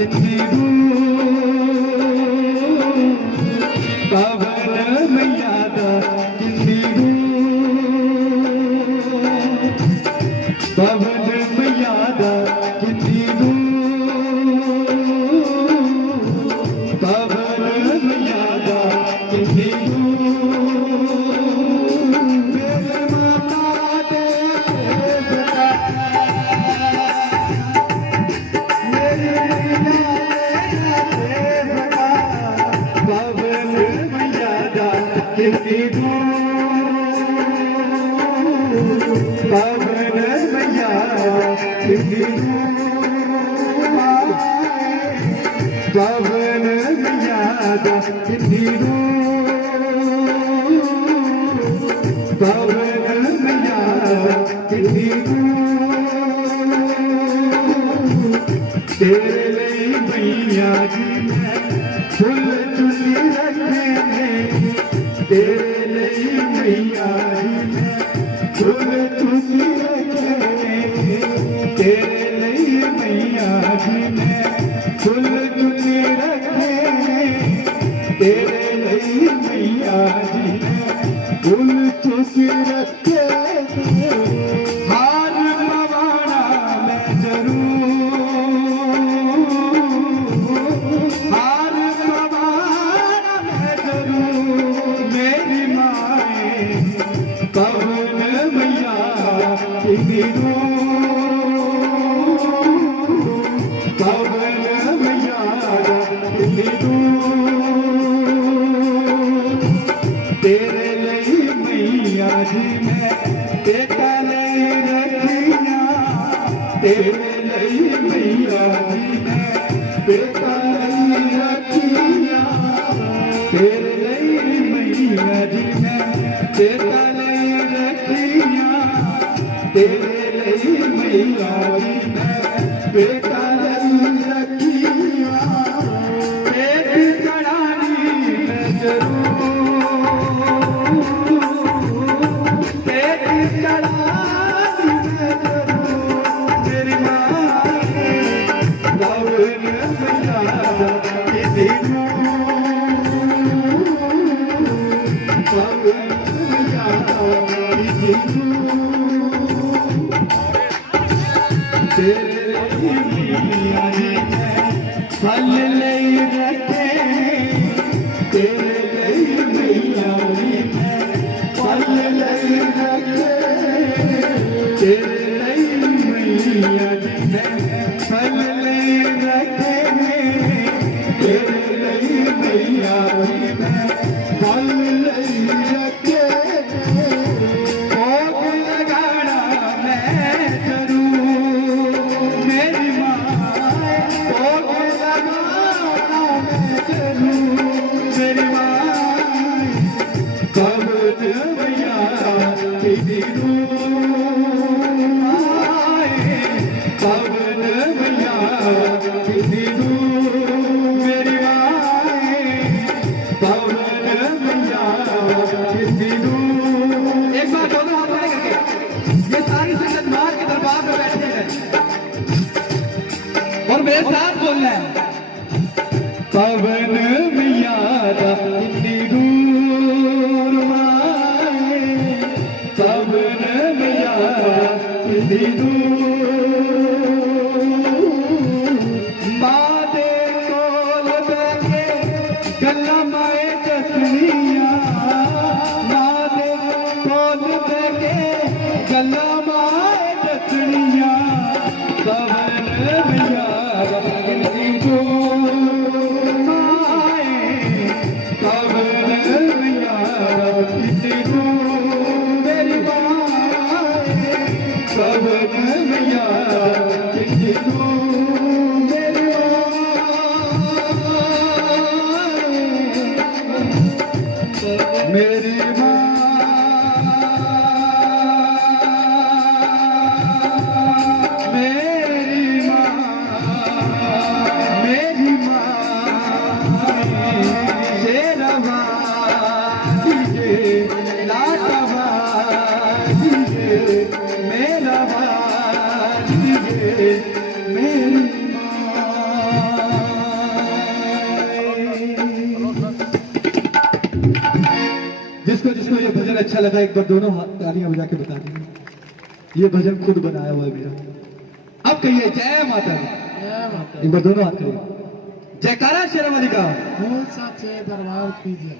कितनी पवन मैया दा कितनी पवन मैया दा कितनी पवन मैया दा कितनी पवन मैया पवन मैया कितनी पवन मैया कितनी तेरे लिए मैया जी मैं फुल चुनी रखे तेरे लिए मैया जी मैं फुल चुनी रखे तेरे लिए मैया जी मैं फुल चुनी रखे तेरे लिए मैया जी मैं फुल चुनी रखे हार पवाना मैं जरूर हार पवाना मैं जरूर मेरी माए पवन मैया कितनी पवन मैया कितनी तेरे लिए मैया जी मैं बेटा नहीं रखिया तेरे लिए मैया जी मैं बेटा नहीं रखिया तेरे लिए मैया जी मैं बेटा नहीं रखिया तेरे लिए मैया जी मैं बेटा नहीं रखिया बेटी चढ़ानी मैं जरूर बेटी चढ़ानी मैं जरूर मेरी माँ पवन मैया कितनी पवन मैया कितनी तेरे मैया जी मैं फल ले रखे तेरे मैया जी मैं फल ले रखे तेरे मैया जी मैं फल ले रखे तेरे मैया जी मैं फल ले रखे भोग लगाना मैं जरूर मेरी माए भोग लगाना मैं जरूर मेरी माए पवन मैया कितनी पवन मैया कितनी मेरी माए पवन मैया कितनी एक बार दोनों हाथ खड़े करके ये सारी संगत मार के दरबार में बैठे हैं और मेरे साथ बोलना है पवन मैया कितनी दूर माए पवन मैया कितनी माँ दे कोल बैठे गल्ला माए दसनिया माँ दे कोल बैठे गल्ला माए दसनिया पवन मैया कितनी माए पवन मैया कितनी मेरी माए पवन मैया कितनी मेरी माए मेरी माँ मेरा मेरी माँ जिसको जिसको ये भजन अच्छा लगा एक बार दोनों हाथ तालियां बजा के बता दीजिए। ये भजन खुद बनाया हुआ है मेरा। अब कहिए जय माता दी। एक बार दोनों हाथ करिए, जयकारा शेरावाली का। बोल साचे दरबार कीजिए।